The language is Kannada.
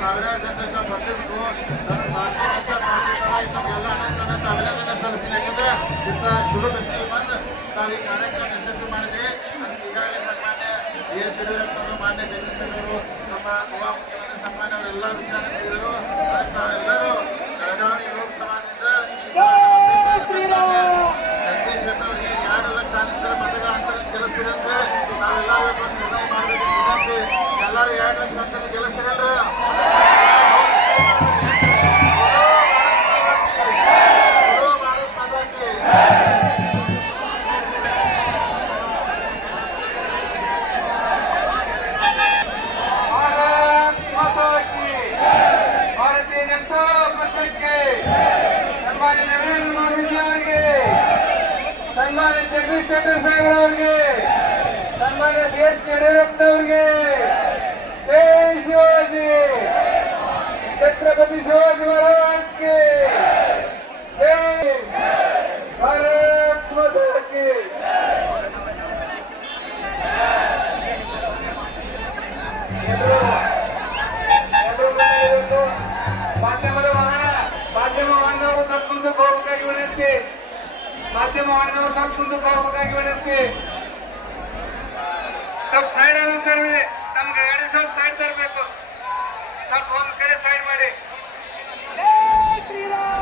ಸಾವಿರಾರು ಜನರಿಗೆ ಬಂದಿದ್ದು ಎಲ್ಲ ಅನಂತ ಅಭಿನಂದನೆ ಸಲ್ಲಿಸ್ತೀನಿ. ಯಾಕಂದ್ರೆ ಇಂಥ ಶುಭ ದೃಷ್ಟಿ ಬಂದು ನಾವು ಈ ಕಾರ್ಯಕ್ರಮ ಯಶಸ್ವಿ ಮಾಡಿದ್ವಿ. ಅದಕ್ಕೆ ಈಗಾಗಲೇ ಸನ್ಮಾನ್ಯ ಬಿ ಎಸ್ ಯಡಿಯೂರಪ್ಪನವರು, ಮಾನ್ಯ ಜಗದೀಶ್ ನಮ್ಮ ಯುವ ಮುಖ್ಯಮಂತ್ರಿ ಸನ್ಮಾನ್ಯ ಅವರೆಲ್ಲ ವಿಚಾರ ನೀಡಿದರು. ಅದಕ್ಕೆ ನಾವೆಲ್ಲರೂ ಬೆಳಗಾವಿ ಲೋಕಸಭಾದಿಂದ ಜಗದೀಶ್ ಶೆಟ್ಟರ್ ಅವರಿಗೆ 2 ಲಕ್ಷ ಮತಗಳ ಅಂತರ ಗೆಲ್ಲಿಸಿದಂತೆ ನಾವೆಲ್ಲ ನಿರ್ಣಯ ಮಾಡಬೇಕು. ಎಲ್ಲರೂ 2 ಲಕ್ಷ ಅಂತರ ಗೆಲ್ಲಿಸಿದ್ರೆ ಸನ್ಮಾನ್ಯ ಜಗದೀಶ್ ಶೆಟ್ಟರ್ ಸಾಹೇಬರವರಿಗೆ, ಸನ್ಮಾನ್ಯ ಬಿ ಎಸ್ ಯಡಿಯೂರಪ್ಪನವರಿಗೆ, ಜೈ ಶಿವಾಜಿ, ಛತ್ರಪತಿ ಶಿವಾಜಿ ಮಹಾರಾಜ್ಗೆ ಜೈ, ಭಾರತ್ ಮಾತಾ ಕಿ. ಮಾಧ್ಯಮ ವಾಹನವರು ಸ್ವಲ್ಪ ಮುಂದಕ್ಕೆ ಹೋಗಬೇಕಾಗಿ ವಿನಂತಿ. ಮಾಧ್ಯಮ ವಾಹನವರು ಸ್ವಲ್ಪ ಮುಂದಕ್ಕೆ ಹೋಗಬೇಕಾಗಿ ವಿನಂತಿ. ಸ್ವಲ್ಪ ಸೈಡ್ ತರಬೇಡಿ. ನಮ್ಗೆ ಗಾಡಿ ಸ್ವಲ್ಪ ಸೈಡ್ ತರಬೇಕು. ಸ್ವಲ್ಪ ಒಂದು ಕಡೆ ಸೈಡ್ ಮಾಡಿ. ಜೈ ಶ್ರೀರಾಮ್.